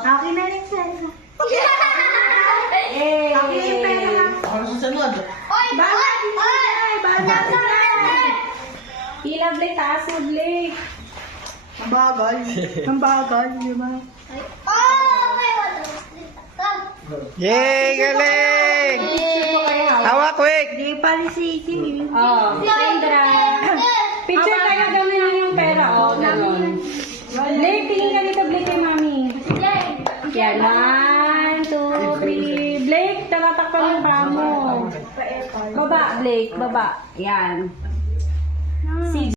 Akin na rin sa'yo. Eh! Akin yung pera. Ano susunod? Oy! Bawal! Oy! Bawal! Hila, Blake. Taas mo, Blake. Ang bagal. Ang bagal, di ba? Yay! Galing! Hawak, quick! Di pa rin si Iki. Oh, Sandra. Picture tayo gawin yung pera. Oh, gano'n. Blake, tingin ka dito, Blake, kay mami. Yan, 1, 2, 3. Blake, tatatakpan yung paa mo. Baba, Blake, baba. Yan. Si